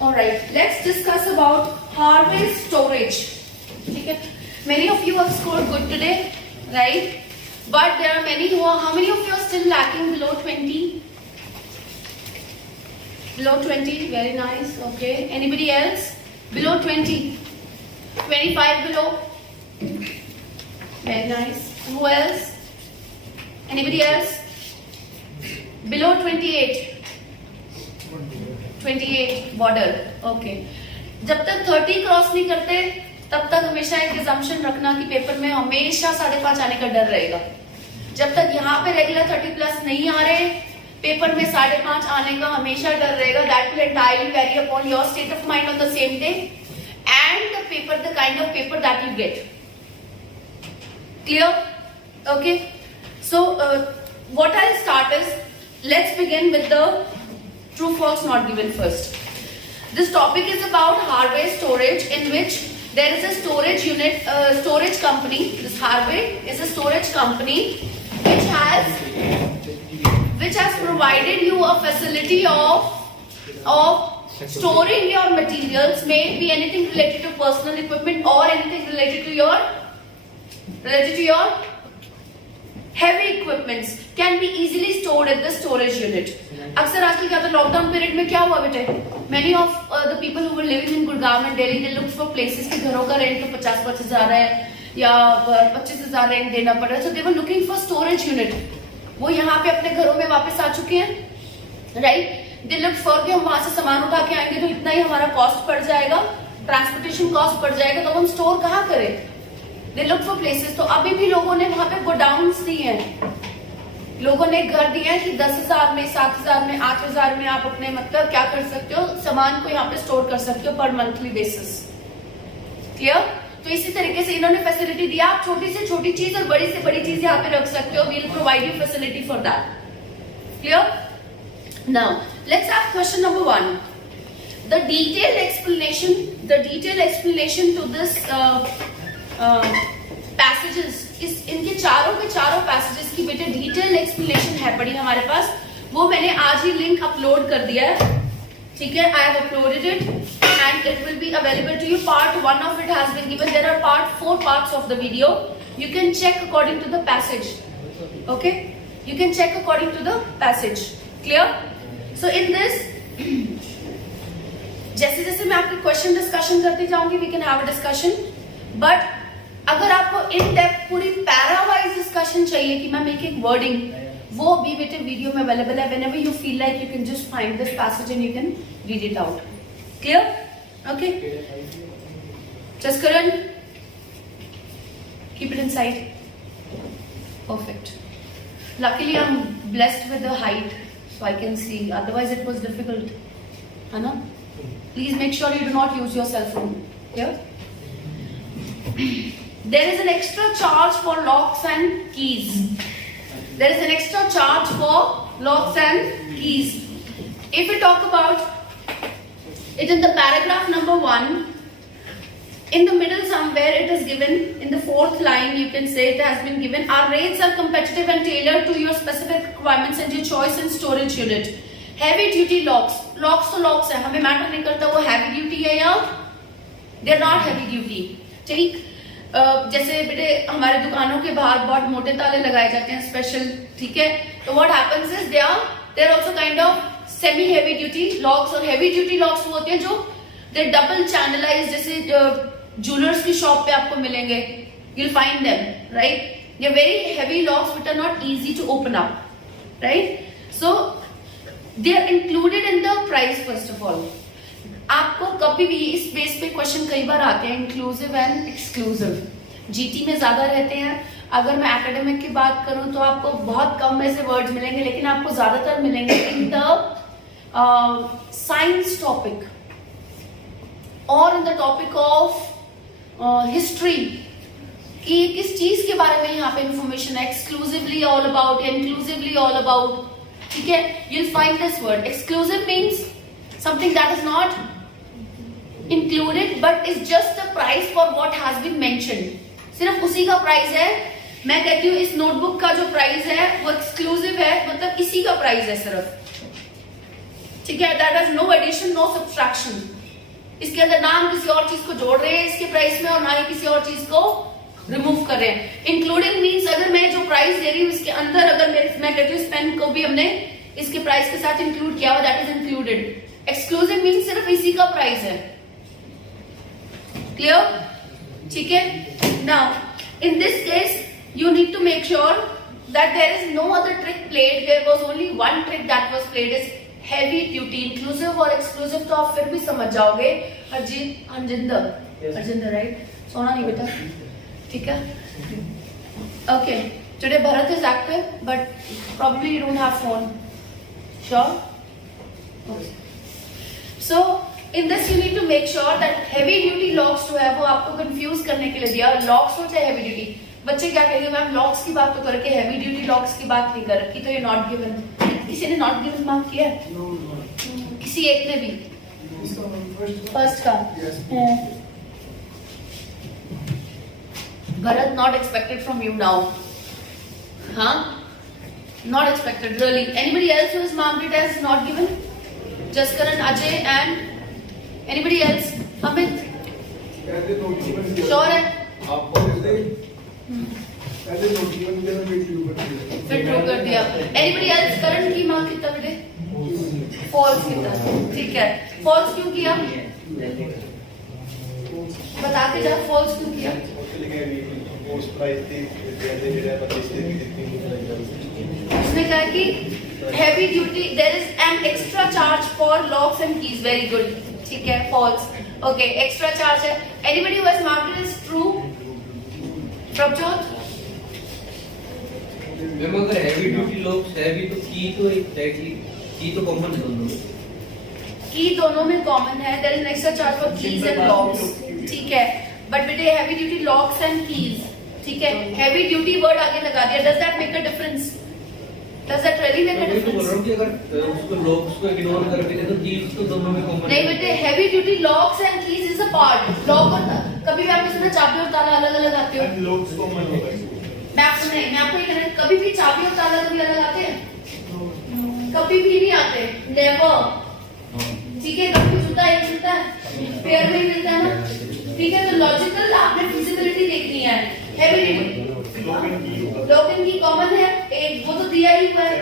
All right, let's discuss about hardware storage. Okay, many of you have scored good today, right? But there are many who are, how many of you are still lacking below 20? Below 20, very nice, okay. Anybody else? Below 20? 25 below? Very nice. Who else? Anybody else? Below 28? 28 border, okay. जब तक 30 cross नहीं करते तब तक हमेशा एक assumption रखना कि पेपर में हमेशा 5.5 आने का डर रहेगा. जब तक यहाँ पे रेगुलर 30 प्लस नहीं आ रहे, पेपर में 5.5 आने का हमेशा डर रहेगा. That will entirely vary upon your state of mind on the same day and the paper, the kind of paper that you get. Clear? Okay. So what I'll start is, let's begin with the true false not given first. This topic is about hardware storage, in which there is a storage unit, storage company. This hardware is a storage company which has provided you a facility of storing your materials, may be anything related to personal equipment or anything related to your heavy equipments can be easily stored at the storage unit. अक्सर आजकल क्या था, lockdown period में क्या हुआ बेटे, many of the people who were living in Gurgaon and Delhi, they looked for places कि घरों का रेंट तो 50,000 है या 25,000 रेंट देना पड़ रहा है, so they were looking for storage unit. वो यहाँ पे अपने घरों में वापस आ चुके हैं, right? They looked for कि हम वहां से सामान उठा के आएंगे तो इतना ही हमारा कॉस्ट पड़ जाएगा, ट्रांसपोर्टेशन कॉस्ट पड़ जाएगा, तो हम स्टोर कहाँ करें? They look for places. तो अभी भी लोगों ने वहां पे गोडाउन्स दिए हैं, लोगों ने घर दिए हैं कि 10,000 में, 7,000 में, 8,000 में आप अपने मतलब क्या कर सकते हो, सामान को यहाँ पे स्टोर कर सकते हो पर मंथली बेसिस. क्लियर? तो इसी तरीके से इन्होंने फैसिलिटी दिया, आप छोटी से छोटी चीज और बड़ी से बड़ी चीज यहाँ पे रख सकते हो. We will provide you facility for that. Clear? Now let's have question number 1. The detailed explanation to this passages, इनके चारों के चारों पैसेजेस की बेटे डिटेल एक्सप्लेनेशन है पड़ी हमारे पास. वो मैंने आज ही लिंक अपलोड कर दिया है, ठीक है. I have uploaded it and it will be available to you. Part 1 of it has been given. There are 4 parts of the video. You can check according to the passage. Okay, you can check according to the passage. Clear? So in this, जैसे जैसे मैं आपके question discussion करती जाऊंगी, we can have a discussion. But अगर आपको in depth पूरी para wise discussion चाहिए कि मैम एक वर्डिंग, वो भी बेटे वीडियो में अवेलेबल है. Whenever you feel like, you can just find this passage and you can read it out. Clear? Okay, just Karan, keep it inside. Perfect. Luckily I am blessed with the height, so I can see, otherwise it was difficult, है ना. Please make sure you do not use your cell phone. Clear? There is an extra charge for locks and keys. There is an extra charge for locks and keys. If we talk about it in the paragraph number 1, in the middle somewhere it is given, in the 4th line you can say it has been given, our rates are competitive and tailored to your specific requirements and your choice in storage unit. Heavy duty locks. Locks तो locks है, हमें matter नहीं करता वो heavy duty है या they are not heavy duty. ठीक, जैसे बेटे हमारे दुकानों के बाहर बहुत मोटे ताले लगाए जाते हैं स्पेशल, ठीक है. तो what happens is they are also kind of semi heavy duty locks. और हेवी ड्यूटी लॉक्स वो होते हैं जो दे डबल चैनलाइज, जैसे ज्वेलर्स की शॉप पे आपको मिलेंगे, you will find them, right. They are very heavy locks which are not easy to open up, right. So they are included in the price. First of all, आपको कभी भी इस base पे question कई बार आते हैं, इंक्लूसिव एंड एक्सक्लूसिव. जीटी में ज्यादा रहते हैं. अगर मैं एकेडमिक की बात करूं तो आपको बहुत कम ऐसे वर्ड्स मिलेंगे, लेकिन आपको ज्यादातर मिलेंगे इन द साइंस टॉपिक और in the topic of history, कि किस चीज के बारे में यहाँ पे इंफॉर्मेशन है. एक्सक्लूसिवली ऑल अबाउट या इंक्लूसिवली ऑल अबाउट, ठीक है. You will find this word. Exclusive means something that is not included but is just the price for what has been mentioned. सिर्फ उसी का प्राइस है. मैं कहती हूँ इस नोटबुक का जो प्राइस है वो एक्सक्लूसिव है, मतलब इसी का प्राइस है सिर्फ. ठीक है, that has no addition no subtraction. इसके अंदर ना हम किसी और चीज को जोड़ रहे हैं इसके प्राइस में और ना ही किसी और चीज को रिमूव कर रहे हैं। इंक्लूडिंग मीन्स अगर मैं जो प्राइस दे रही हूँ इसके अंदर अगर मैं कहती हूँ इस पेन को भी हमने इसके प्राइस के साथ इंक्लूड किया हुआ, that is included. Exclusive means सिर्फ इसी का प्राइस है। क्लियर? ठीक है। Now in this case you need to make sure that there is no other trick played. There was only one trick that was played is heavy duty, inclusive और exclusive तो आप फिर भी समझ जाओगे। अर्जिंदर राइट? सोना नहीं बेटा, ठीक है? Okay. Today Bharat is active, but probably you don't have phone. Sure? Okay. So in this you need to make sure that heavy duty locks जो है वो आपको confuse करने के लिए दिया। locks हो चाहे heavy duty, बच्चे क्या कहेंगे मैम लॉक्स की बात तो करके हैवी ड्यूटी लॉक्स की बात नहीं कर रखी, तो ये नॉट गिवन। किसी ने नॉट गिवन मार्क किया है? किसी एक ने भी? फर्स्ट का Bharat, not expected from you now. हाँ, not expected really. Anybody else who has marked it as not given? Jaskaran, Ajay and anybody else? Amit sure है? फिर ट्रू कर दिया। Anybody else? करण की मार्क कितना बेटे? फॉल्स कितना? ठीक है, फॉल्स क्यों किया? बता के जा, फॉल्स क्यों किया? उसने कहा कि heavy duty there is an extra charge for locks and keys. Very good, ठीक है, फॉल्स। ओके, एक्स्ट्रा चार्ज है। Anybody who has marked it is true? Prabhjot? Ma'am अगर हैवी ड्यूटी लॉक्स है भी तो एग्जैक्टली की तो कॉमन है दोनों में। की दोनों में कॉमन है। There is an extra charge for keys and locks, ठीक है, बट बेटे heavy duty locks and keys, ठीक है, हैवी ड्यूटी वर्ड आगे लगा दिया। Does that make a difference? Does that really make a difference? बोल रहा हूं कि अगर उसको लॉक्स को इग्नोर करके दे तो कीज तो दोनों में कॉमन नहीं बेटे, heavy duty locks and keys is a part. Lock और कभी भी आपने सुना चाबी और ताला अलग अलग आते हो? लॉक्स कॉमन होता है। मैं आपको ये कहना, कभी भी चाबी और ताला कभी अलग आते हैं? कभी भी नहीं आते, नेवर। ठीक है, कभी जूता एक जूता पेयर में ही मिलता है ना, ठीक है? तो लॉजिकल आपने फिजिबिलिटी देखनी है। हैवी लॉक एंड की कॉमन है, एक वो तो दिया ही हुआ है।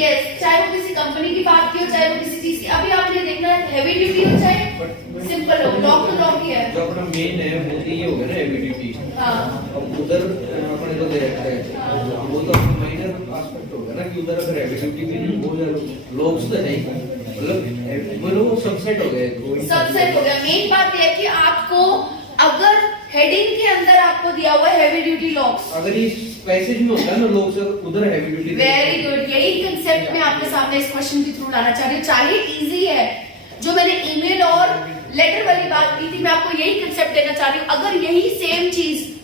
यस, चाहे वो किसी कंपनी की बात की हो चाहे वो किसी चीज की। अभी आपने देखना है हैवी ड्यूटी हो चाहे सिंपल हो, लॉक तो लॉक ही है। जो अपना मेन है वो ये हो गया ना हैवी ड्यूटी। हाँ, अब उधर अपने को दे रखा है वो तो माइनर एस्पेक्ट हो गया ना कि उधर अगर हैवी ड्यूटी भी हो जाए लॉक्स तो नहीं, मतलब वो सबसेट हो गया। सबसेट हो गया। मेन बात ये है कि आपको अगर हेडिंग के अंदर आपको दिया हुआ है हैवी ड्यूटी लॉक्स, अगर ये पैसेज में होता है ना लॉक्स उधर हैवी ड्यूटी। वेरी गुड, यही कंसेप्ट मैं आपके सामने इस क्वेश्चन के थ्रू लाना चाह रही हूँ। चाहे इजी है, जो मैंने ईमेल और लेटर वाली बात की थी, मैं आपको यही कंसेप्ट देना चाह रही हूँ। अगर यही सेम चीज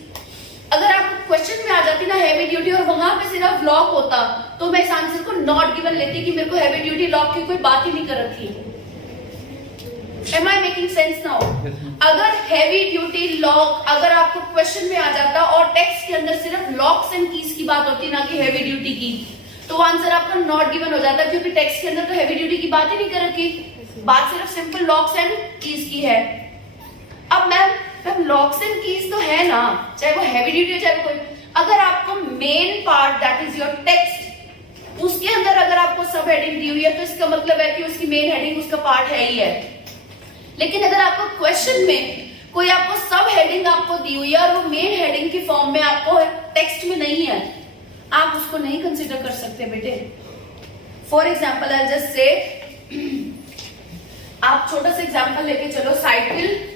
अगर आपको क्वेश्चन में आ जाती ना हैवी ड्यूटी और वहां पे सिर्फ लॉक होता, तो मैं इस आंसर को नॉट गिवन लेती कि मेरे को हैवी ड्यूटी लॉक की कोई बात ही नहीं कर रखी। Am I making sense now? अगर हैवी ड्यूटी लॉक अगर आपको क्वेश्चन में आ जाता और टेक्स्ट के अंदर सिर्फ लॉक्स एंड कीज की बात होती ना कि हैवी ड्यूटी की, तो आंसर आपका नॉट गिवन हो जाता, क्योंकि टेक्स्ट के अंदर तो हैवी ड्यूटी की बात ही नहीं कर रखी, बात सिर्फ सिंपल लॉक्स एंड कीज की है। अब मैम लॉक्स एंड कीज तो है ना, चाहे वो हैवी ड्यूटी हो चाहे कोई, अगर आपको main part that is your text उसके अंदर अगर आपको सब हेडिंग दी हुई है तो इसका मतलब है कि उसकी मेन हेडिंग उसका पार्ट है ही है। लेकिन अगर आपको क्वेश्चन में कोई आपको सब हेडिंग आपको दी हुई है और वो मेन हेडिंग की फॉर्म में आपको टेक्स्ट में नहीं है, आप उसको नहीं कंसीडर कर सकते बेटे। For example I just say, आप छोटा सा एग्जाम्पल लेके चलो, साइकिल।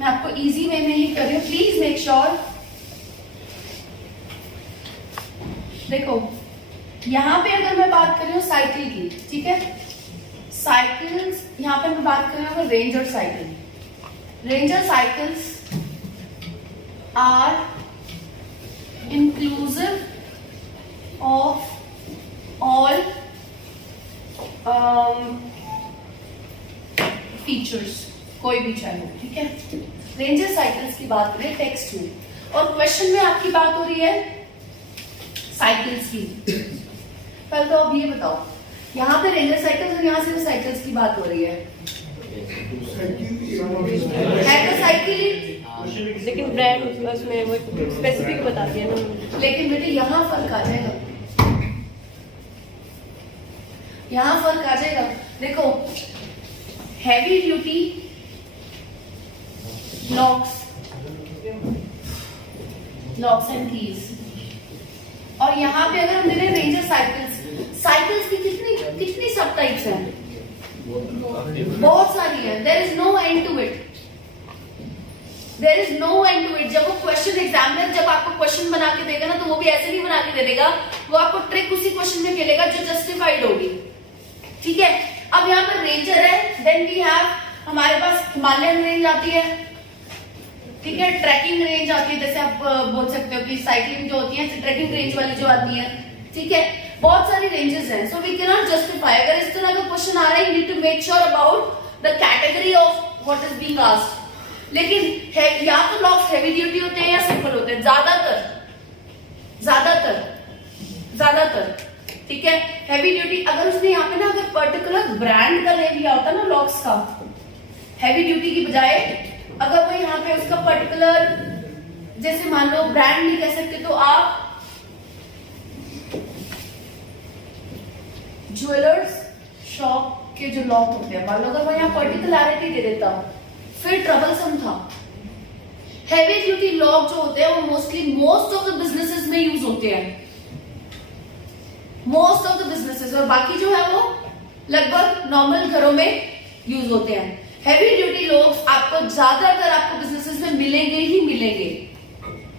मैं आपको इजी वे में ही कर रही हूँ, प्लीज मेक श्योर। देखो यहां पे अगर मैं बात कर रही हूँ साइकिल की, ठीक है, साइकिल्स यहां पे मैं बात कर रही हूँ Ranger cycle. Ranger cycles are inclusive of all features, कोई भी चाहे, ठीक है। रेंजर साइकिल्स की बात करें टेक्स्ट में, और क्वेश्चन में आपकी बात हो रही है साइकिल्स की। पहले तो अब ये बताओ यहाँ पे रेंजर साइकिल्स और यहाँ सिर्फ साइकिल्स की बात हो रही है तो साइकिल ही, लेकिन ब्रांड उसमें वो स्पेसिफिक बता दिया ना। लेकिन बेटे यहाँ फर्क आ जाएगा, यहाँ फर्क आ जाएगा। देखो heavy duty locks and keys, और यहाँ पे अगर हम देखें रेंजर साइकिल्स की कितनी सब टाइप्स हैं, बहुत सारी है। There is no end to it, जब वो क्वेश्चन एग्जामिनर जब आपको क्वेश्चन बना के देगा ना, तो वो भी ऐसे नहीं बना के दे देगा, वो आपको ट्रिक उसी क्वेश्चन में खेलेगा जो जस्टिफाइड होगी। ठीक है, अब यहाँ पर रेंजर है, देन वी हैव हमारे पास हिमालयन रेंज आती है, ठीक है, ट्रैकिंग रेंज आती है, जैसे आप बोल सकते हो कि साइकिलिंग जो होती है ट्रैकिंग रेंज वाली जो आती है। ठीक है, बहुत सारी रेंजेस हैं, so we can not justify. अगर इस तरह का क्वेश्चन आ रहा है, you need to make sure about the category of what is being asked. लेकिन या तो लॉक्स हैवी ड्यूटी होते हैं या सिंपल होते हैं, ज्यादातर। ठीक है, हैवी ड्यूटी अगर उसने यहाँ पे ना अगर पर्टिकुलर ब्रांड का नेम लिया होता ना लॉक्स का, हैवी ड्यूटी की बजाय अगर वो यहाँ पे उसका पर्टिकुलर, जैसे मान लो ब्रांड नहीं कह सकते तो आप ज्वेलर्स शॉप के जो लॉक होते हैं, मान लो अगर वो यहाँ पर्टिकुलरिटी दे देता फिर ट्रबलसम था। हैवी ड्यूटी लॉक जो होते हैं वो मोस्ट ऑफ द बिजनेसेस में यूज होते हैं, और बाकी जो है वो लगभग नॉर्मल घरों में यूज होते हैं। हैवी ड्यूटी लॉक्स आपको ज्यादातर आपको बिजनेसेस में मिलेंगे ही मिलेंगे।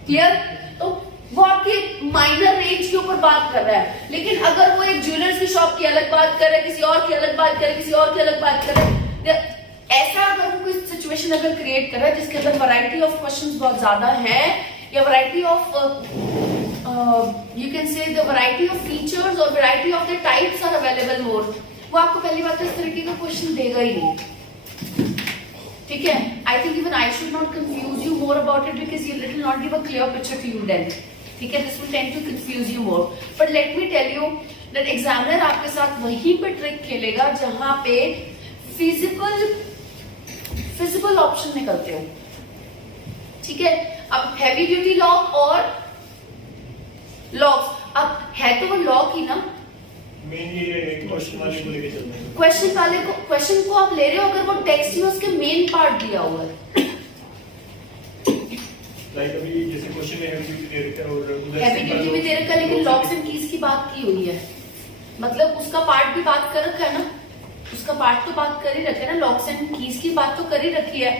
क्लियर? तो वो आपकी माइनर रेंज के ऊपर बात कर रहा है, लेकिन अगर वो एक ज्वेलर्स की शॉप की अलग बात कर रहा है, किसी और की अलग बात कर रहा है, किसी और की अलग बात कर रहा है, ऐसा अगर वो कोई सिचुएशन अगर क्रिएट कर रहा है जिसके अंदर वैरायटी ऑफ क्वेश्चंस बहुत ज्यादा है, या variety of you can say the variety of features और variety of the types are available more, वो आपको पहली बात तो इस तरीके का क्वेश्चन देगा ही नहीं। ठीक है, I think even I should not confuse you more about it because you little not give a clear picture to you then. ठीक है, this will tend to confuse you more, but let me tell you that examiner आपके साथ वहीं पे trick खेलेगा जहां पे feasible option निकलते हो। ठीक है, अब हैवी ड्यूटी लॉक और लॉक्स, अब है तो वो लॉक ही ना, क्वेश्चन को आप ले रहे हो, अगर वो टेक्स्ट में उसके मेन पार्ट दिया हुआ है, अभी जैसे क्वेश्चन में हैवी ड्यूटी दे रखा है और हैवी ड्यूटी भी दे रखा है, लेकिन लॉक्स एंड कीज की बात की हुई है, मतलब उसका पार्ट भी बात कर रखा है ना, उसका पार्ट तो बात कर ही रखे ना, लॉक्स एंड कीज की बात तो कर ही रखी है।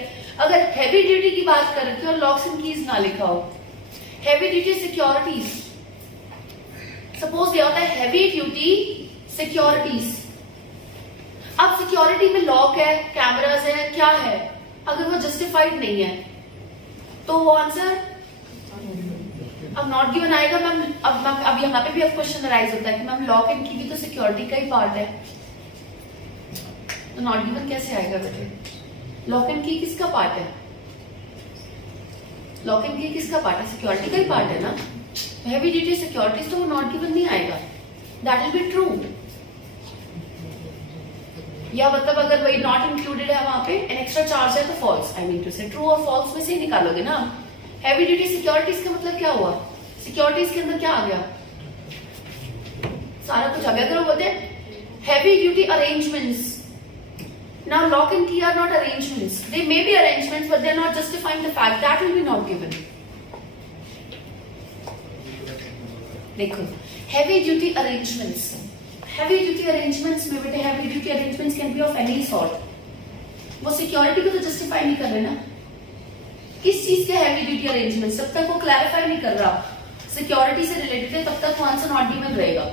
अगर हैवी ड्यूटी की बात कर रखी है और लॉक्स एंड कीज ना लिखा हो, हैवी ड्यूटी सिक्योरिटीज, सपोज दिया होता है हैवी ड्यूटी सिक्योरिटीज, अब सिक्योरिटी में लॉक है, कैमरास है, क्या है, अगर वो जस्टिफाइड नहीं है तो वो आंसर अब नॉट गिवन आएगा। मैम अब यहाँ पे भी अब क्वेश्चन अराइज होता है कि मैम लॉक एंड की भी तो सिक्योरिटी का ही पार्ट है, तो नॉट गिवन कैसे आएगा बेटे? लॉक एंड की किसका पार्ट है? लॉक एंड की किसका पार्ट है? सिक्योरिटी का ही पार्ट है ना। हैवी ड्यूटी सिक्योरिटीज तो वो नॉट गिवन नहीं आएगा, दैट विल बी ट्रू। या मतलब अगर वही नॉट इंक्लूडेड है वहां पे, एन एक्स्ट्रा चार्ज है तो फॉल्स, आई मीन टू से ट्रू और फॉल्स में से ही निकालोगे ना। हैवी ड्यूटी सिक्योरिटीज का मतलब क्या हुआ? सिक्योरिटीज के अंदर क्या आ गया? सारा कुछ आ गया। अगर वो बोलते हैं heavy duty arrangements, now lock and key are not arrangements, they may be arrangements but they are not justifying the fact, that will be not given। देखो heavy duty arrangements, heavy duty arrangements में बेटे heavy duty arrangements can be of any sort, वो security को तो justify नहीं कर रहे ना। किस चीज के हैवी ड्यूटी अरेंजमेंट, जब तक वो क्लैरिफाई नहीं कर रहा सिक्योरिटी से रिलेटेड है, तब तक वो आंसर नॉट गिवन रहेगा।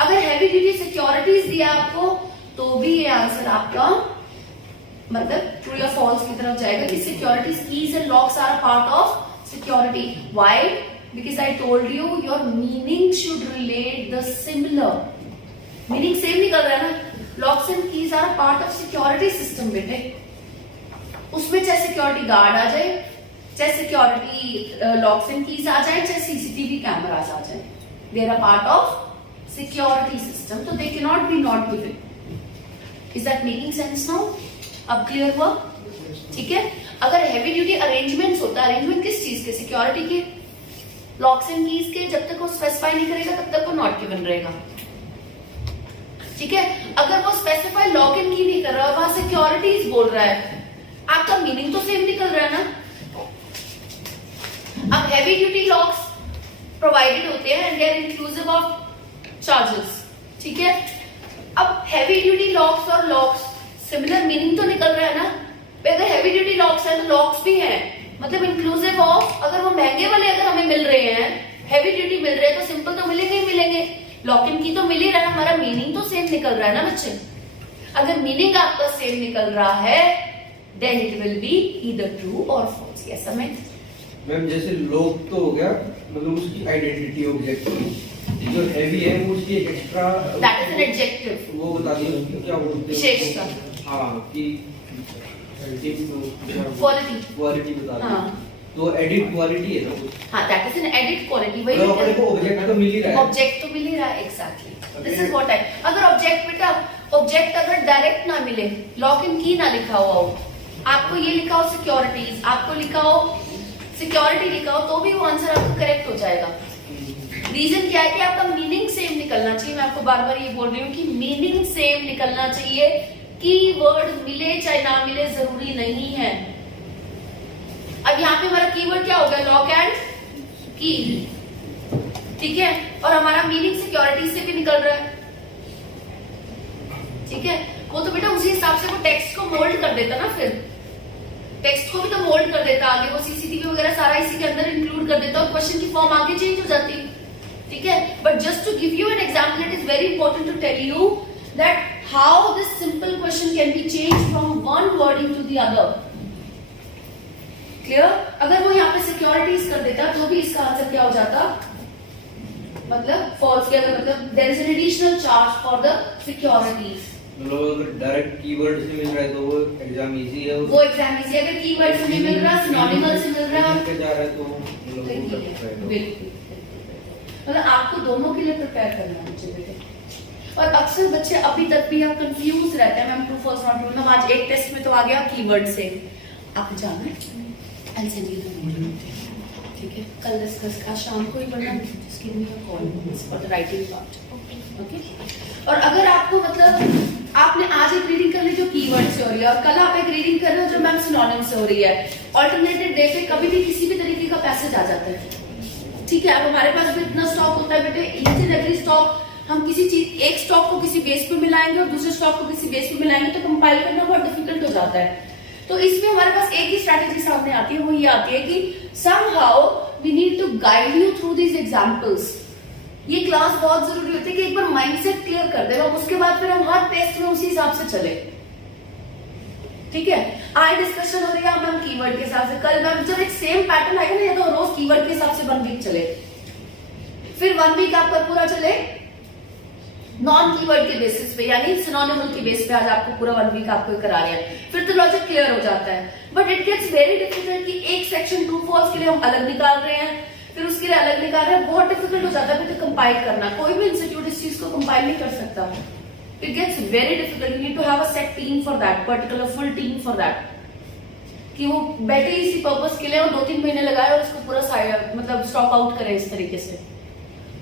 अगर हैवी ड्यूटी सिक्योरिटीज दिया आपको तो भी ये आंसर आपका मतलब ट्रू या फॉल्स की तरफ जाएगा कि securities keys and locks are part of security. Why? Because I told you your meaning should relate the similar, meaning same निकल रहा है ना। Locks and keys are part of security system बेटे, उसमें चाहे सिक्योरिटी गार्ड आ जाए, चाहे सिक्योरिटी लॉक्स एंड कीज आ जाए, चाहे सीसीटीवी कैमरास आ जाए, they are part of security system, so they cannot be not given. Is that making sense now? अब clear हुआ? ठीक है? अगर heavy duty arrangements होता है, arrangement किस चीज के? Security के, locks and keys के, जब तक वो specify नहीं करेगा तब तक वो not given रहेगा. ठीक है? अगर वो specify lock and key नहीं कर रहा, वहां securities बोल रहा है, आपका मीनिंग तो सेम निकल रहा है ना. अब heavy duty locks प्रोवाइडेड होते हैं and they are inclusive of charges. ठीक है? अब हैवी ड्यूटी लॉक्स और लॉक्स सिमिलर मीनिंग तो निकल रहा है ना. अगर हैवी ड्यूटी लॉक्स है तो लॉक्स भी हैं, मतलब इंक्लूसिव ऑफ. अगर वो महंगे वाले अगर हमें मिल रहे हैं, हैवी ड्यूटी मिल रहे हैं, तो सिंपल तो मिलेंगे ही मिलेंगे. लॉक इन की तो मिल ही रहा है, हमारा मीनिंग तो सेम निकल रहा है ना बच्चे. अगर मीनिंग आपका सेम निकल रहा है then it will be either true और फॉल्स. यस समझ मैम जैसे लोग तो हो गया, मतलब उसकी आइडेंटिटी ऑब्जेक्ट की, जो हैवी है वो उसकी extra, that is an adjective, वो बता दिए क्या बोलते हैं विशेषता. हाँ कि क्वालिटी बता दी. हाँ. तो एडिट क्वालिटी है ना वो. हाँ, that is an edit quality. वही मतलब अपने को ऑब्जेक्ट तो मिल ही रहा है. ऑब्जेक्ट तो मिल ही रहा है. Exactly this is what I. अगर ऑब्जेक्ट बेटा ऑब्जेक्ट अगर डायरेक्ट ना मिले, लॉक इन की ना लिखा हुआ हो, आपको ये लिखा हो सिक्योरिटीज, आपको लिखा हो सिक्योरिटी लिखा हो, तो भी वो आंसर आपको करेक्ट हो जाएगा. रीजन क्या है कि आपका मीनिंग सेम निकलना चाहिए. मैं आपको बार बार ये बोल रही हूँ कि मीनिंग सेम निकलना चाहिए. कीवर्ड मिले चाहे ना मिले जरूरी नहीं है. अब यहाँ पे हमारा कीवर्ड क्या हो गया? लॉक एंड की. ठीक है? और हमारा मीनिंग सिक्योरिटी से भी निकल रहा है. ठीक है? वो तो बेटा उसी हिसाब से वो टेक्स्ट को मोल्ड कर देता ना, फिर टेक्स्ट को भी तो मोल्ड कर देता आगे. वो सीसीटीवी वगैरह सारा इसी के अंदर इंक्लूड कर देता और क्वेश्चन की फॉर्म आगे चेंज हो जाती. ठीक है? But just to give you an example, it is very important to tell you that how this simple question can be change from one wording to the other. Clear? अगर वो यहाँ पे securities कर देता तो भी इसका आंसर क्या हो जाता? मतलब फॉल्स. के अगर मतलब there is an additional charge for the securities. मतलब अगर डायरेक्ट कीवर्ड से मिल रहा है तो वो एग्जाम इजी है. वो एग्जाम इजी. अगर कीवर्ड से नहीं मिल रहा, सिनोनिमल से मिल रहा, पे जा रहा है तो मतलब वो कर सकता है. बिल्कुल. मतलब आपको दोनों के लिए प्रिपेयर करना है मुझे बेटे. और अक्सर बच्चे अभी तक भी आप कंफ्यूज रहते हैं. Ma'am true false not true. आज एक टेस्ट में तो आ गया कीवर्ड से. आप जाना है आई सेंड यू द. ठीक है? कल डिस्कस का शाम को ही करना. Just give me a call for the writing part. Okay? और अगर आपको मतलब आपने आज एक रीडिंग कर ली जो कीवर्ड से हो रही है और कल आप एक रीडिंग कर रहे हो जो मैम सिनोनिम से हो रही है, ऑल्टरनेटिव डे पे कभी भी किसी भी तरीके का पैसेज आ जाता है. ठीक है? अब हमारे पास भी इतना स्टॉक होता है बेटे. ईच एंड एवरी स्टॉक हम किसी चीज, एक स्टॉक को किसी बेस पे मिलाएंगे और दूसरे स्टॉक को किसी बेस पे मिलाएंगे तो कंपाइल करना बहुत डिफिकल्ट हो जाता है. तो इसमें हमारे पास एक ही स्ट्रैटेजी सामने आती है. वो ये आती है कि somehow we need to guide you through these examples. ये क्लास बहुत जरूरी होती है कि एक बार माइंडसेट क्लियर कर दे और उसके बाद फिर हम हर टेस्ट में उसी हिसाब से चले. ठीक है? आज डिस्कशन हो रही है मैम कीवर्ड के हिसाब से. कल मैम जब एक सेम पैटर्न आएगा ना, ये तो रोज कीवर्ड के हिसाब से 1 वीक चले, फिर 1 वीक आपका पूरा चले नॉन कीवर्ड के बेसिस पे, यानी सिनोनिमल के बेस पे. आज आपको पूरा 1 वीक आपको करा रहे हैं, फिर तो लॉजिक क्लियर हो जाता है. But it gets very difficult कि एक सेक्शन ट्रू फॉल्स के लिए हम अलग निकाल रहे हैं, फिर उसके लिए अलग निकाल रहे हैं. बहुत डिफिकल्ट हो जाता है फिर कंपाइल करना. कोई भी इंस्टीट्यूट इस चीज को कंपाइल नहीं कर सकता. It gets very difficult. You need to have a set team for that, particular full team for that, कि वो बैठे इसी पर्पस के लिए और 2-3 महीने लगाए और इसको पूरा मतलब स्टॉक आउट करे इस तरीके से.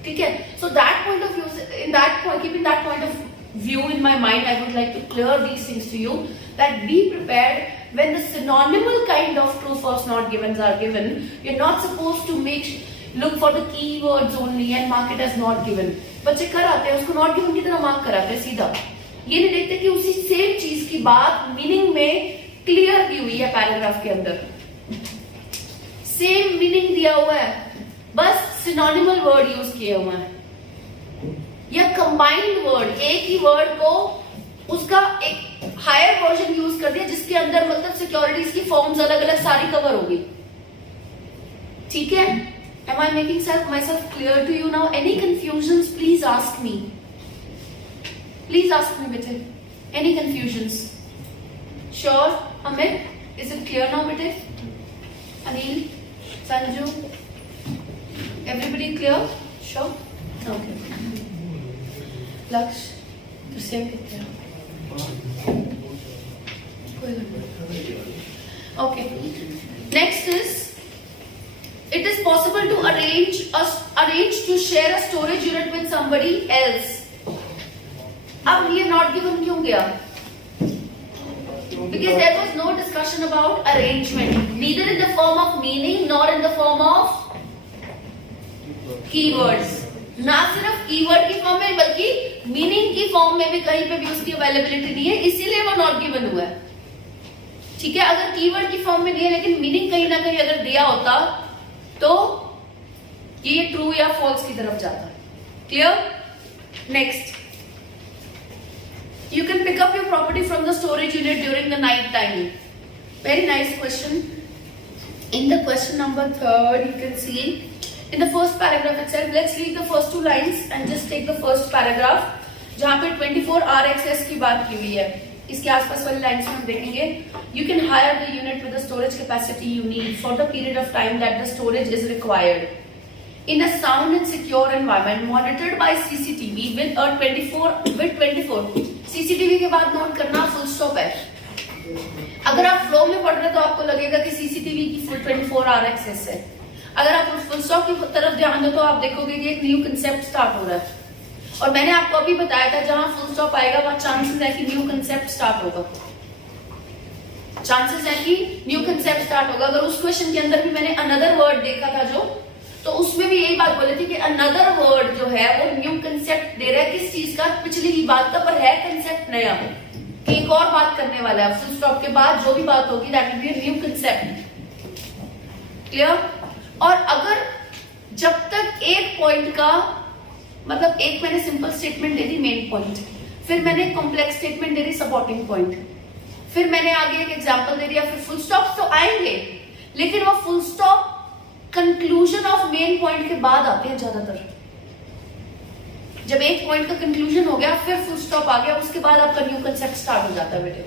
ठीक है? So that point of view, in that point, keeping that point of view in my mind, I would like to clear these things to you, that be prepared when the synonymal kind of true false not givens are given. You're not supposed to look for the keywords only and mark it as not given. बच्चे कर आते हैं उसको not given की तरह mark कराते हैं सीधा. ये नहीं देखते कि उसी सेम चीज की बात मीनिंग में क्लियर की हुई है पैराग्राफ के अंदर. सेम मीनिंग दिया हुआ है, बस सिनोनिमल वर्ड यूज किए हुए हैं या कंबाइंड वर्ड. एक ही वर्ड को उसका एक हायर वर्जन यूज कर दिया जिसके अंदर मतलब सिक्योरिटीज की फॉर्म्स अलग अलग सारी कवर होगी. ठीक है? Am I making myself clear to you now? Any confusions? Please ask me. Please ask me, bete. Any confusions? Sure, Amit. Is it clear now, bete? Anil, Sanju, everybody clear? Sure. Okay. लक्ष्य तो same कितने okay next is it is possible to arrange to share a storage unit with somebody else. अब ये not given क्यों गया? Because there was no discussion about arrangement, neither in the form of meaning nor in the form of keywords. ना सिर्फ keyword की form में बल्कि meaning की फॉर्म में भी कहीं पे भी उसकी अवेलेबिलिटी नहीं है, इसीलिए वो नॉट गिवन हुआ है. ठीक है, अगर कीवर्ड की फॉर्म में नहीं है लेकिन मीनिंग कहीं ना कहीं अगर दिया होता तो ये ट्रू या फॉल्स की तरफ जाता है. Clear? Next, you can pick up your property from the storage unit during the night time. Very nice question. In the question number 3, you can see in the first paragraph itself, let's read the first 2 lines and just take the first paragraph जहां पे 24 hour access की बात की हुई है. इसके आसपास वाली लाइन्स में हम देखेंगे you can hire the unit with the storage capacity you need for the period of time that the storage is required in a sound and secure environment monitored by CCTV with 24 CCTV के बाद note करना full stop है. अगर आप flow में पढ़ रहे तो आपको लगेगा कि CCTV की फुल 24 आवर एक्सेस है. अगर आप फुल स्टॉप की तरफ ध्यान दो तो आप देखोगे कि एक न्यू कंसेप्ट स्टार्ट हो रहा है. और मैंने आपको अभी बताया था जहां फुल स्टॉप आएगा वहां चांसेस है कि न्यू कंसेप्ट स्टार्ट होगा. चांसेस है कि न्यू कंसेप्ट स्टार्ट होगा. अगर उस क्वेश्चन के अंदर भी मैंने अनदर वर्ड देखा था जो, तो उसमें भी यही बात बोली थी कि अनदर वर्ड जो है वो न्यू कंसेप्ट दे रहा है. किस चीज का? पिछली की बात का, पर है कंसेप्ट नया, कि एक और बात करने वाला है. फुल स्टॉप के बाद जो भी बात होगी that will be a new concept. Clear? और अगर जब तक एक पॉइंट का मतलब एक मैंने सिंपल स्टेटमेंट दे दी मेन पॉइंट, फिर मैंने कॉम्प्लेक्स स्टेटमेंट दे दी सपोर्टिंग पॉइंट, फिर मैंने आगे एक एग्जांपल दे दिया, फिर फुल स्टॉप तो आएंगे लेकिन वो full stop conclusion of main point के बाद आते हैं ज्यादातर. जब एक पॉइंट का कंक्लूजन हो गया फिर फुल स्टॉप आ गया, उसके बाद आपका न्यू कंसेप्ट स्टार्ट हो जाता है बेटे.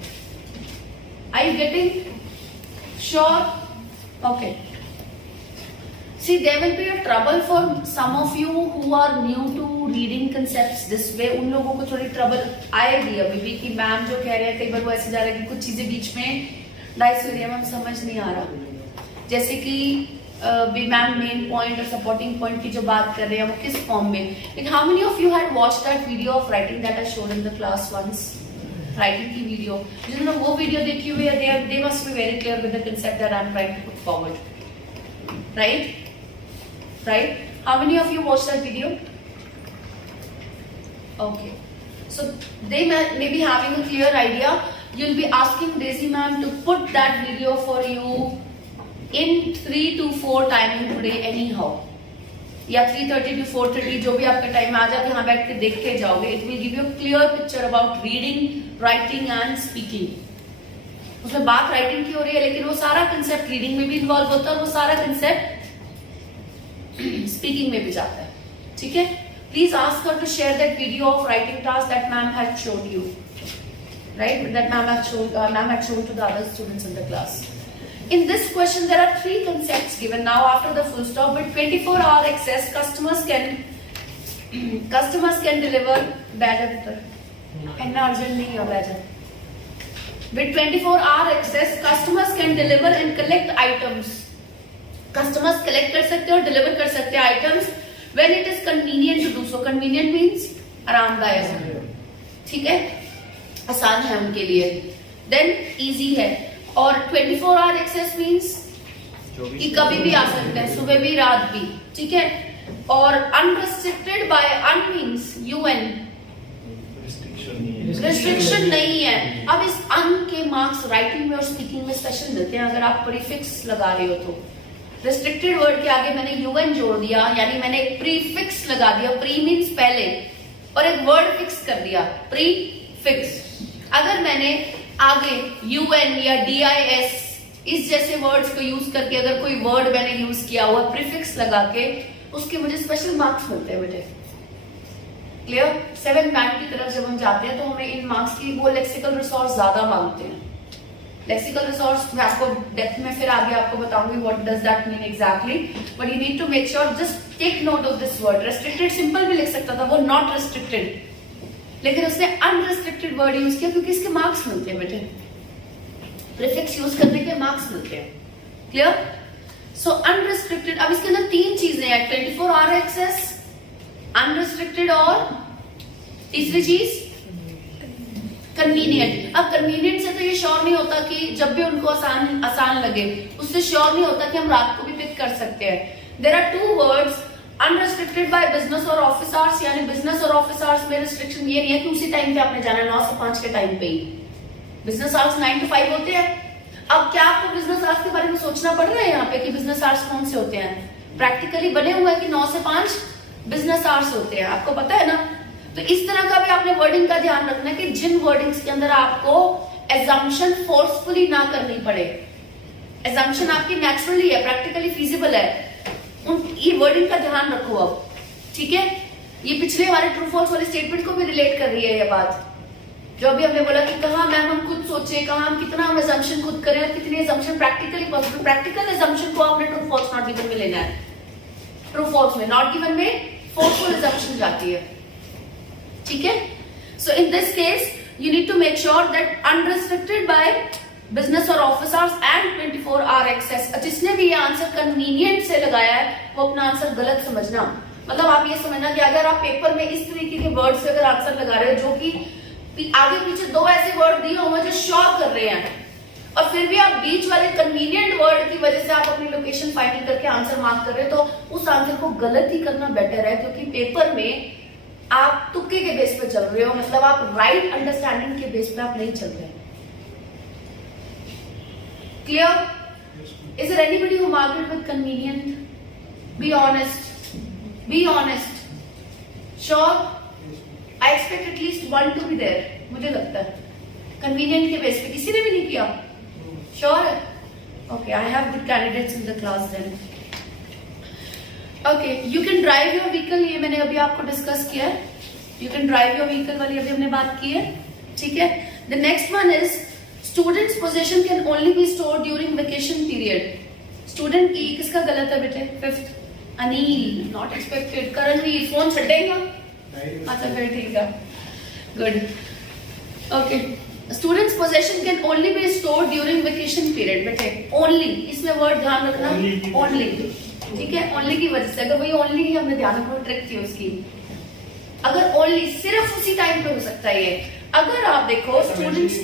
Are you getting sure? Okay. See, there will be a trouble for some of you who are new to reading concepts this way. उन लोगों को थोड़ी ट्रबल आएगी अभी भी कि मैम जो कह रहे हैं कई बार वो ऐसे जा रहे हैं कि कुछ चीजें बीच में डाइस हो रही है, मैम समझ नहीं आ रहा. जैसे कि भी मैम मेन पॉइंट और सपोर्टिंग पॉइंट की जो बात कर रहे हैं वो किस फॉर्म में. Like how many of you had watched that video of writing that I showed in the class once? Writing की वीडियो, जिन्होंने वो वीडियो देखी हुई है they must be very clear with the concept that I am trying to put forward. Right? Right? How many of you watched that video? Okay. So they may be having a clear idea. You'll be asking Daisy ma'am to put that video for you in 3 to 4 timing today anyhow. या 3:30 to 4:30 जो भी आपका time आ जाए यहाँ बैठ के देख के जाओगे. It will give you a clear picture about reading, writing and speaking. उसमें बात राइटिंग की हो रही है लेकिन वो सारा कंसेप्ट रीडिंग में भी इन्वॉल्व होता है और वो सारा कंसेप्ट स्पीकिंग में भी जाता है. ठीक है? Please ask her to share that video of writing task that ma'am had showed you, right? That ma'am had shown to the other students in the class. In this question there are 3 concepts given. Now after the full stop, with 24-hour access customers can deliver badger and urgent नहीं है badger. With 24-hour access customers can deliver and collect items. Customers collect कर सकते हैं और deliver कर सकते हैं items when it is convenient to do so. Convenient means आरामदायक. ठीक है, आसान है उनके लिए. देन इजी है. और 24 आवर एक्सेस मींस कि कभी भी आ सकते हैं, सुबह भी रात भी. ठीक है. और अनरिस्ट्रिक्टेड बाय अन मींस UN, रिस्ट्रिक्शन नहीं है. अब इस अन के मार्क्स राइटिंग में और स्पीकिंग में स्पेशल मिलते हैं अगर आप प्रीफिक्स लगा रहे हो तो. रिस्ट्रिक्टेड वर्ड के आगे मैंने UN जोड़ दिया, यानी मैंने एक प्रीफिक्स लगा दिया. प्री मीन्स पहले और एक वर्ड फिक्स कर दिया, प्रीफिक्स. अगर मैंने आगे UN या DIS इस जैसे वर्ड्स को यूज करके अगर कोई वर्ड मैंने यूज किया हुआ प्रीफिक्स लगा के, उसके मुझे स्पेशल मार्क्स मिलते हैं बेटे. क्लियर? 7 बैंड की तरफ जब हम जाते हैं तो हमें इन मार्क्स की वो लेक्सिकल रिसोर्स ज्यादा मांगते हैं. लेक्सिकल रिसोर्स मैं आपको डेप्थ में फिर आगे आपको बताऊंगी what does that mean exactly. But you need to make sure, just take note of this word. Restricted simple भी लिख सकता था, वो नॉट रेस्ट्रिक्टेड. लेकिन उसने अनरिस्ट्रिक्टेड वर्ड यूज किया क्योंकि इसके मार्क्स मिलते हैं बेटे, प्रीफिक्स यूज करने के मार्क्स मिलते हैं। क्लियर? सो अनरिस्ट्रिक्टेड, अब इसके अंदर तीन चीजें हैं, 24 आवर एक्सेस, अनरिस्ट्रिक्टेड और तीसरी चीज कन्वीनियंट। अब कन्वीनियंट से तो ये श्योर नहीं होता कि जब भी उनको आसान लगे, उससे श्योर नहीं होता कि हम रात को भी पिक कर सकते हैं। There are two words, unrestricted by business और ऑफिस आवर्स, यानी बिजनेस और ऑफिस आवर्स में रिस्ट्रिक्शन ये नहीं है कि उसी टाइम पे आपने जाना है 9 से 5 के टाइम पे ही। बिजनेस आवर्स 9 to 5 होते हैं। अब क्या आपको बिजनेस आवर्स के बारे में सोचना पड़ रहा है यहाँ पे कि बिजनेस आवर्स कौन से होते हैं? प्रैक्टिकली बने हुए हैं कि 9 से 5 बिजनेस आवर्स होते हैं, आपको पता है ना। तो इस तरह का भी आपने वर्डिंग का ध्यान रखना है कि जिन वर्डिंग्स के अंदर आपको एजम्पशन फोर्सफुली ना करनी पड़े, एजम्पशन आपकी नेचुरली है, प्रैक्टिकली फीजिबल है, ये वर्डिंग का ध्यान रखो अब, ठीक है। ये पिछले हमारे ट्रू फॉल्स वाले स्टेटमेंट को भी रिलेट कर रही है ये बात, जो अभी हमने बोला कि कहाँ मैम हम खुद सोचे, कहाँ हम कितना हम एजम्पशन खुद करें और कितनी assumption practically possible. Practical assumption को आपने ट्रू फॉल्स नॉट गिवन में लेना है, ट्रू फॉल्स में नॉट गिवन में फोर्सफुल एजम्पशन जाती है, ठीक है। So in this case you need to make sure that unrestricted by business और office hours and 24 hour access. जिसने भी ये आंसर कन्वीनियंट से लगाया है वो अपना आंसर गलत समझना, मतलब आप ये समझना कि अगर आप पेपर में इस तरीके के वर्ड से अगर आंसर लगा रहे हो जो कि आगे पीछे दो ऐसे वर्ड दिए हुए जो श्योर कर रहे हैं और फिर भी आप बीच वाले कन्वीनियंट वर्ड की वजह से आप अपनी लोकेशन फाइनल करके आंसर मार्क कर रहे हो, तो उस आंसर को गलत ही करना बेटर है, क्योंकि पेपर में आप तुक्के के बेस पे चल रहे हो, मतलब आप राइट अंडरस्टैंडिंग के बेस पे आप नहीं चल रहे। Clear? Is there anybody who marked it with convenient? Be honest. Be honest. Sure? I expect at least one to be there. मुझे लगता है convenient के बेस पे किसी ने भी नहीं किया। Sure? Okay, I have good candidates in the class then. Okay, you can drive your vehicle, ये मैंने अभी आपको डिस्कस किया है। You can drive your vehicle वाली अभी हमने बात की है, ठीक है। The next one is students' possession can only be stored during vacation period. Student की किसका गलत है बेटे? 5th Anil, not expected। Karanveer phone छटेगा? अच्छा फिर ठीक है, good. Okay. Students' possession can only be stored during vacation period बेटे, only इसमें वर्ड ध्यान रखना, only, ठीक है। ओनली की वजह से, अगर वही ओनली की हमने ध्यान रखो, ट्रिक थी उसकी। अगर ओनली सिर्फ उसी टाइम पे हो सकता है ये। अगर आप देखो स्टूडेंट्स,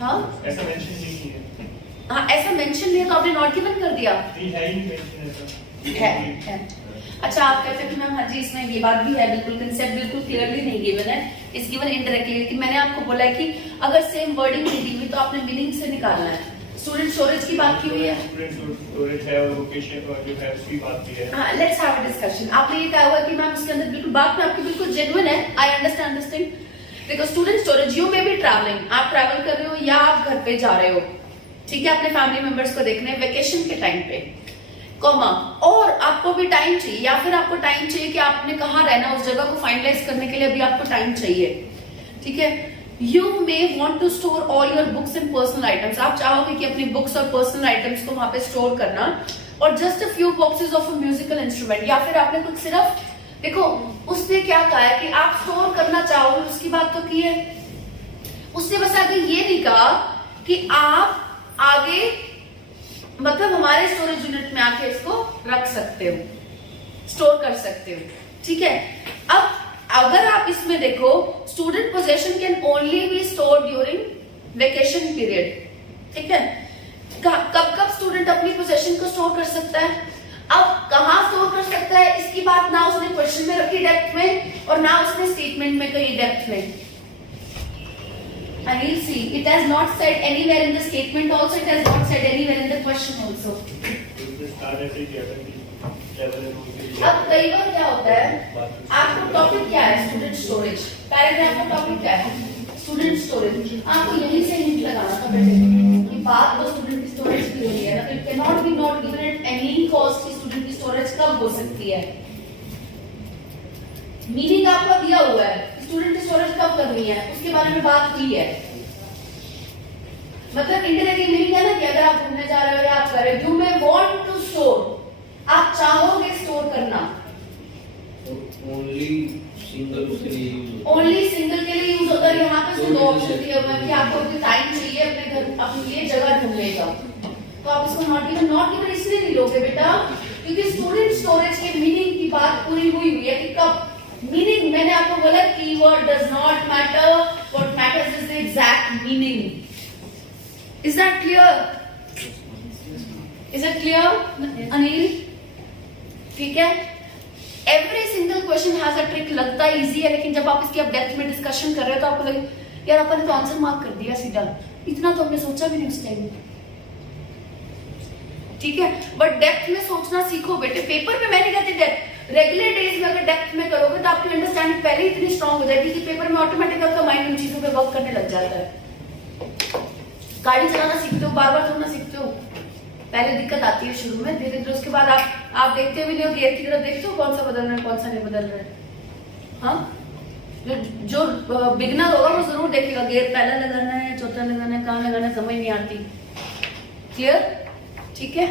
हाँ ऐसा मेंशन नहीं है, हाँ ऐसा मेंशन नहीं है तो आपने नॉट गिवन कर दिया है ही मेंशन है। अच्छा आप कहते हो कि मैम हाँ जी इसमें ये बात भी है, बिल्कुल कंसेप्ट बिल्कुल क्लियरली नहीं गिवन है, इस गिवन इनडायरेक्टली। लेकिन मैंने आपको बोला है कि अगर सेम वर्डिंग नहीं दी हुई तो आपने मीनिंग से निकालना है। स्टूडेंट स्टोरेज की बात की हुई है, स्टूडेंट स्टोरेज है और लोकेशन और जो है उसकी बात की है। हाँ लेट्स हैव अ डिस्कशन। आपने ये कहा हुआ कि मैम उसके अंदर बिल्कुल बात में आपकी बिल्कुल जेन्युइन है, आई अंडरस्टैंड दिस थिंग। देखो student storage, you may be travelling, आप ट्रैवल कर रहे हो या आप घर पे जा रहे हो, ठीक है, अपने फैमिली मेंबर्स को देखने वेकेशन के टाइम पे, कॉमा, और आपको भी टाइम चाहिए या फिर आपको टाइम चाहिए कि आपने कहाँ रहना, उस जगह को फाइनलाइज करने के लिए अभी आपको टाइम चाहिए, ठीक है। You may want to store all your books and personal items. आप चाहोगे कि अपनी बुक्स और पर्सनल आइटम्स को वहां पे स्टोर करना, और just a few boxes of a musical instrument, या फिर आपने कुछ सिर्फ, देखो उसने क्या कहा है कि आप स्टोर करना चाहोगे, उसकी बात तो की है, उसने बस आगे ये नहीं कहा कि आप आगे मतलब हमारे स्टोरेज यूनिट में आके इसको रख सकते हो, स्टोर कर सकते हो, ठीक है। अब अगर आप इसमें देखो student possession can only B store during vacation period, ठीक है। कब कब स्टूडेंट अपनी पोजेशन को स्टोर कर सकता है, अब कहां स्टोर कर सकता है, इसकी बात ना उसने क्वेश्चन में रखी डेप्थ में और ना उसने स्टेटमेंट में कही डेप्थ में। And you'll see, it has not said anywhere in the statement also, it has not said anywhere in the question also. अब कई बार क्या होता है, आपको टॉपिक क्या है, स्टूडेंट स्टोरेज, पैराग्राफ का टॉपिक क्या है, स्टूडेंट स्टोरेज, आपको यहीं से हिंट लगाना था बेटे, ये बात तो स्टूडेंट की स्टोरेज की हो रही है ना, it can not be not given at any cost की स्टूडेंट की स्टोरेज कब हो सकती है। मीनिंग आपको दिया हुआ है, स्टूडेंट की स्टोरेज कब करनी है, उसके बारे में बात की है, मतलब इंडायरेक्टली मीनिंग है ना कि अगर आप घूमने जा रहे हो या आप कर रहे हो, you may want to store, आप चाहोगे स्टोर करना, ओनली सिंगल के लिए ओनली सिंगल के लिए यूज से दो ऑप्शन दिए हुए हैं कि आपको अभी टाइम चाहिए अपने घर अपने लिए जगह ढूंढने का, तो आप इसको नॉट इवन इसलिए नहीं लोगे बेटा क्योंकि स्टूडेंट स्टोरेज के मीनिंग की बात पूरी हुई है कि कब मीनिंग, मैंने आपको बोला keyword does not matter, what matters is the exact meaning. Is that clear? Is it clear Anil? ठीक है, every single question has a trick. लगता इजी है लेकिन जब आप इसकी अब डेप्थ में डिस्कशन कर रहे हो तो आपको लगे यार अपन ने तो आंसर मार्क कर दिया सीधा, इतना तो हमने सोचा भी नहीं उस टाइम। ठीक है, बट डेप्थ में सोचना सीखो बेटे। पेपर में मैं नहीं कहती डेप्थ, रेगुलर डेज में अगर डेप्थ में करोगे तो आपकी अंडरस्टैंडिंग पहले ही इतनी स्ट्रांग हो जाएगी कि पेपर में ऑटोमेटिक आपका माइंड उन चीजों पे वर्क करने लग जाता है। गाड़ी चलाना सीखते हो, बार बार धोना सीखते हो, पहले दिक्कत आती है शुरू में, धीरे धीरे उसके बाद आप देखते भी नहीं हो, गियर की तरफ देखते हो कौन सा बदल रहा है कौन सा नहीं बदल रहा है। हाँ, जो बिगनर होगा वो जरूर देखेगा गियर पहला लगाना है चौथा लगाना है कहाँ लगाना है समझ नहीं आती। क्लियर? ठीक है,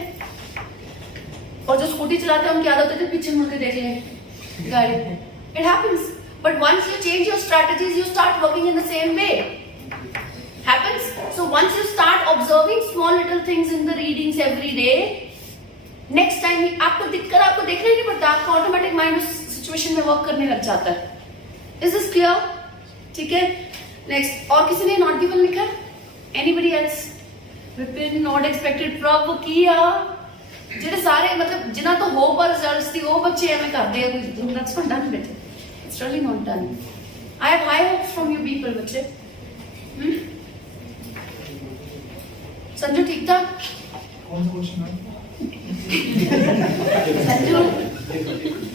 और जो स्कूटी चलाते हैं उनकी आदत होती है पीछे मुड़ के देख ले गाड़ी। It happens, but once you change your strategies, you start working in the same way. Happens. So once you start observing small little things in the readings every day, next time आपको दिक्कत आपको देखना ही नहीं पड़ता, आपका automatic mind उस situation में work करने लग जाता है। Is this clear? ठीक है, नेक्स्ट। और किसी ने नॉट गिवन लिखा? Anybody else? Vipin not expected prop किया ਜਿਹੜੇ ਸਾਰੇ मतलब जिन्हें तो होप और रिजल्ट्स थी वो बच्चे एवं करते हैं, that's not done बेटे, it's really not done. I have high hopes from you people बच्चे। संजू ठीक था? कौन सा क्वेश्चन है? संजू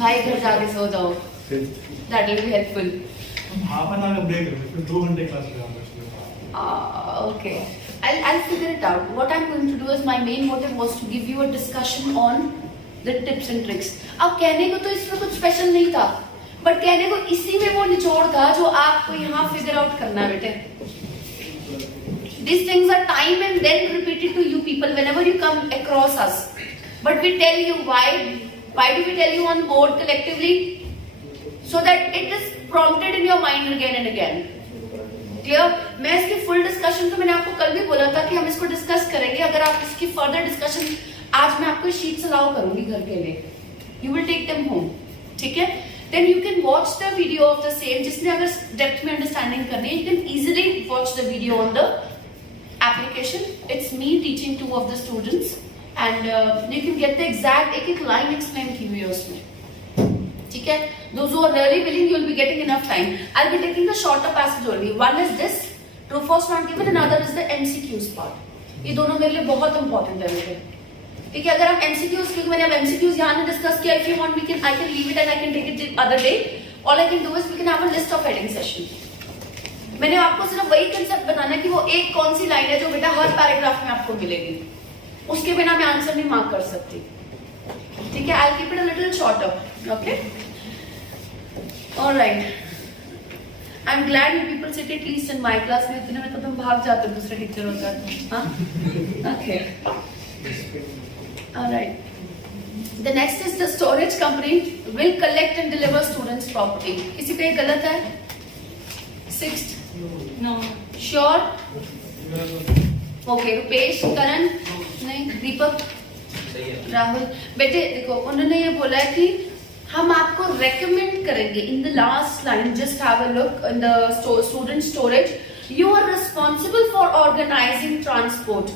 भाई घर जाके सो जाओ, that will be helpful. हम हाफ एन आवर ब्रेक रहे फिर 2 घंटे क्लास लगाऊंगा। Okay, I'll figure it out. What I'm going to do is my main motive was to give you a discussion on the tips and tricks. अब कहने को तो इसमें कुछ स्पेशल नहीं था, बट कहने को इसी में वो निचोड़ था जो आपको यहाँ फिगर आउट करना है बेटे। These things are time and then repeated to you people whenever you come across us. But we tell you why. Why do we tell you on board collectively? So that it is prompted in your mind again and again. Clear? मैं इसकी full discussion तो मैंने आपको कल भी बोला था कि हम इसको डिस्कस करेंगे। अगर आप इसकी फर्दर डिस्कशन आज मैं आपको शीट्स अलाउ करूंगी घर के लिए, you will take them home. ठीक है, then you can watch the video of the same. जिसने अगर डेप्थ में अंडरस्टैंडिंग करनी है, you can easily watch the video on the application. It's me teaching 2 of the students and you can get the exact एक line explain की हुई है उसमें। ठीक है, those who are really willing, you will be getting enough time. I'll be taking the shorter passage only. One is this true false not given, another is the MCQs part. ये दोनों मेरे लिए बहुत important है बेटे। ठीक है, अगर आप MCQs, क्योंकि मैंने अब MCQs यहाँ ने डिस्कस किया, if you want we can I can leave it and I can take it the other day. All I can do is we can have a list of heading session. मैंने आपको सिर्फ वही concept बताना है कि वो एक कौन सी लाइन है जो बेटा हर पैराग्राफ में आपको मिलेगी, उसके बिना मैं आंसर नहीं मार्क कर सकती। ठीक है, I will keep it a little shorter. Okay, alright, I am glad you people sit at least in my class. में इतने में तो तुम भाग जाते हो दूसरे टीचर होता है। हाँ, okay, alright. The next is the storage company will collect and deliver students property. किसी का ये गलत है? 6th No. Sure? Okay, Rupesh, करण, नहीं, दीपक, राहुल। बेटे देखो, उन्होंने ये बोला है कि हम आपको रेकमेंड करेंगे in the last line, just have a look in the student storage, you are responsible for organising transport.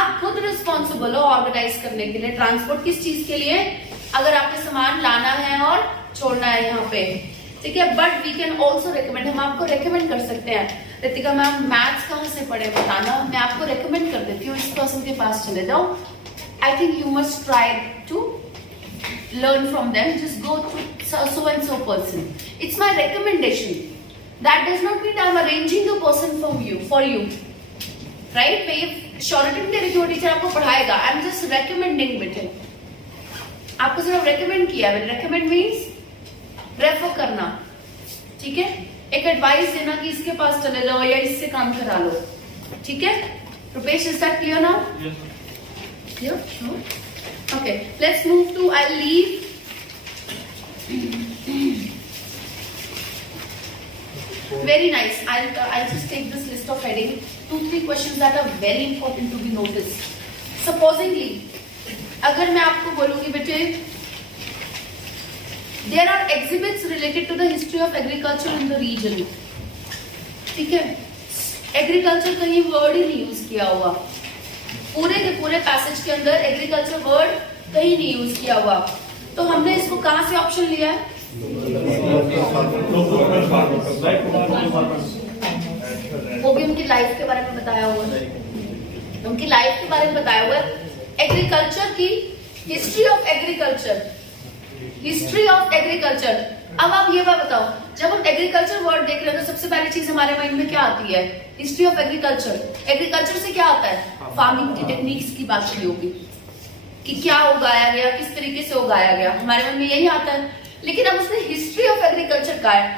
आप खुद रिस्पॉन्सिबल हो ऑर्गेनाइज करने के लिए ट्रांसपोर्ट। किस चीज के लिए? अगर आपने सामान लाना है और छोड़ना है यहाँ पे। ठीक है, but we can also recommend, हम आपको रिकमेंड कर सकते हैं। रितिका मैम मैथ्स कहाँ से पढ़े बताना, मैं आपको रिकमेंड कर देती हूँ इस पर्सन के पास चले जाओ। I think you must try to learn from them, just go to so and so person. It's my recommendation. That does not mean I'm arranging a person for you, right? मैं ये surety नहीं दे रही कि वो teacher आपको पढ़ाएगा। I am just recommending बेटे, आपको सिर्फ रेकमेंड किया। रेकमेंड मीन्स रेफर करना। ठीक है, एक एडवाइस देना कि इसके पास चले जाओ या इससे काम करा लो। ठीक है, Rupesh, is that clear now? Yeah, sure. Okay, let's move to, I'll leave Very nice. I'll just take this list of heading. 2-3 questions that are very important to be noticed. Supposingly, अगर मैं आपको बोलूंगी बेटे, there are exhibits related to the history of agriculture in the region. ठीक है? Agriculture कहीं word ही नहीं use किया हुआ. पूरे के पूरे पैसेज के अंदर एग्रीकल्चर वर्ड कहीं नहीं यूज किया हुआ. तो हमने इसको कहां से ऑप्शन लिया है? वो भी उनकी लाइफ के बारे में बताया हुआ है. उनकी लाइफ के बारे में बताया हुआ है. एग्रीकल्चर की history of agriculture, history of agriculture. अब आप ये बात बताओ, जब हम एग्रीकल्चर वर्ड देख रहे हैं तो सबसे पहली चीज हमारे माइंड में क्या आती है? History of agriculture. एग्रीकल्चर से क्या आता है? फार्मिंग की टेक्निक्स की बात की होगी कि क्या उगाया गया, किस तरीके से उगाया गया, हमारे मन में यही आता है. लेकिन अब उसने हिस्ट्री ऑफ एग्रीकल्चर का है